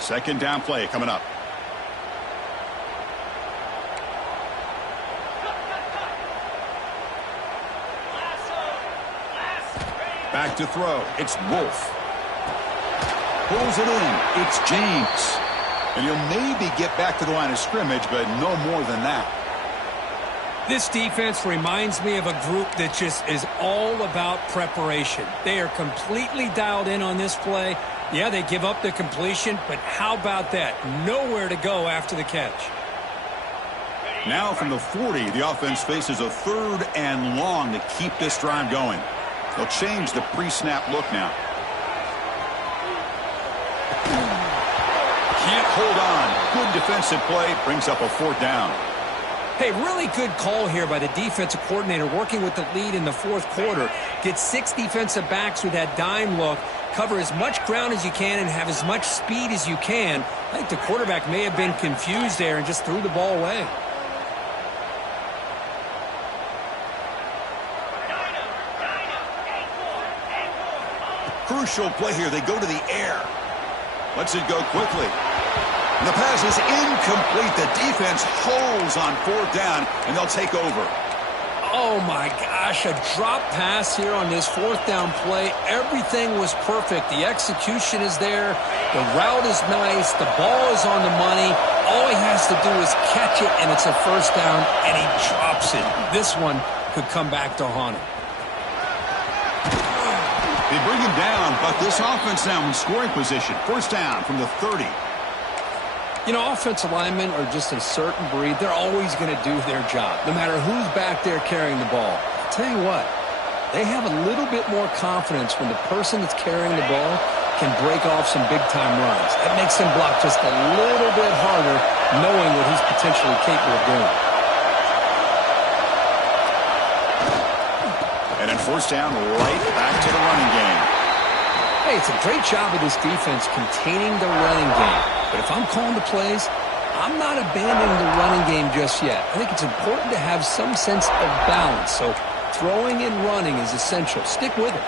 Second down play coming up. Back to throw. It's Wolf. Pulls it in. It's James. And he'll maybe get back to the line of scrimmage, but no more than that. This defense reminds me of a group that just is all about preparation. They are completely dialed in on this play. Yeah, they give up the completion, but how about that? Nowhere to go after the catch. Now from the 40, the offense faces a 3rd and long to keep this drive going. They'll change the pre-snap look now. Can't hold on. Good defensive play. Brings up a 4th down. Hey, really good call here by the defensive coordinator working with the lead in the 4th quarter. Get 6 defensive backs with that dime look. Cover as much ground as you can and have as much speed as you can. I think the quarterback may have been confused there and just threw the ball away. Crucial play here. They go to the air. Lets it go quickly. And the pass is incomplete. The defense holds on 4th down, and they'll take over. Oh, my gosh, a drop pass here on this 4th down play. Everything was perfect. The execution is there. The route is nice. The ball is on the money. All he has to do is catch it, and it's a 1st down, and he drops it. This one could come back to haunt him. They bring him down, but this offense now in scoring position. 1st down from the 30. You know, offensive linemen are just a certain breed. They're always going to do their job, no matter who's back there carrying the ball. I'll tell you what, they have a little bit more confidence when the person that's carrying the ball can break off some big-time runs. That makes him block just a little bit harder, knowing what he's potentially capable of doing. And then 1st down, right back to the running game. Hey, it's a great job of this defense containing the running game. But if I'm calling the plays, I'm not abandoning the running game just yet. I think it's important to have some sense of balance. So throwing and running is essential. Stick with it.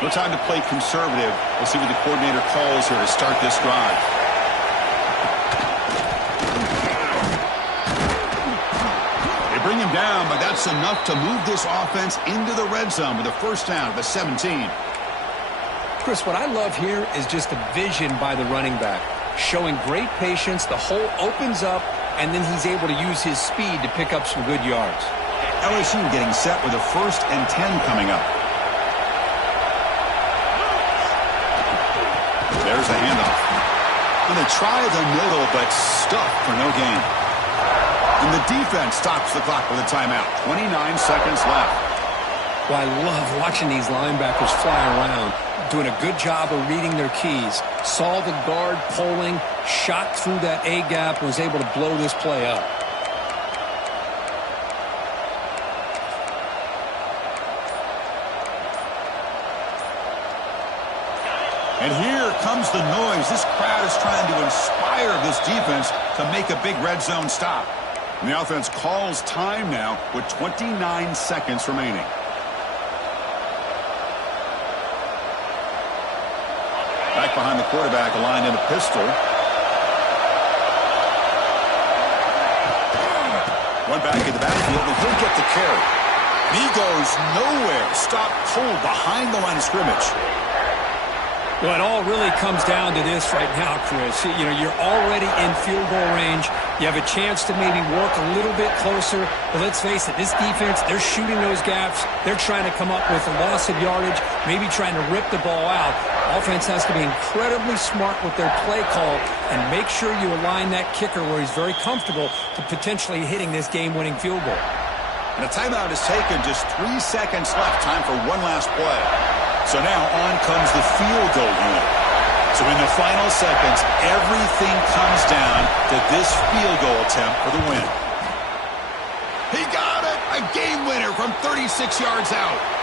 No time to play conservative. We'll see what the coordinator calls here to start this drive. They bring him down, but that's enough to move this offense into the red zone with a 1st down at the 17. Chris, what I love here is just the vision by the running back. Showing great patience, the hole opens up, and then he's able to use his speed to pick up some good yards. LSU getting set with a 1st and 10 coming up. There's a handoff. And they try the middle, but stuffed for no gain. And the defense stops the clock with a timeout. 29 seconds left. Well, I love watching these linebackers fly around, doing a good job of reading their keys. Saw the guard pulling, shot through that A-gap, was able to blow this play up. And here comes the noise. This crowd is trying to inspire this defense to make a big red zone stop. And the offense calls time now with 29 seconds remaining. Back behind the quarterback, aligned in a pistol. One back in the backfield, and he'll get the carry. And he goes nowhere. Stop cold behind the line of scrimmage. Well, it all really comes down to this right now, Chris. You know, you're already in field goal range. You have a chance to maybe work a little bit closer. But let's face it, this defense, they're shooting those gaps. They're trying to come up with a loss of yardage, maybe trying to rip the ball out. Offense has to be incredibly smart with their play call and make sure you align that kicker where he's very comfortable to potentially hitting this game-winning field goal. And a timeout is taken. Just 3 seconds left. Time for one last play. So now on comes the field goal unit. So in the final seconds, everything comes down to this field goal attempt for the win. He got it! A game winner from 36 yards out.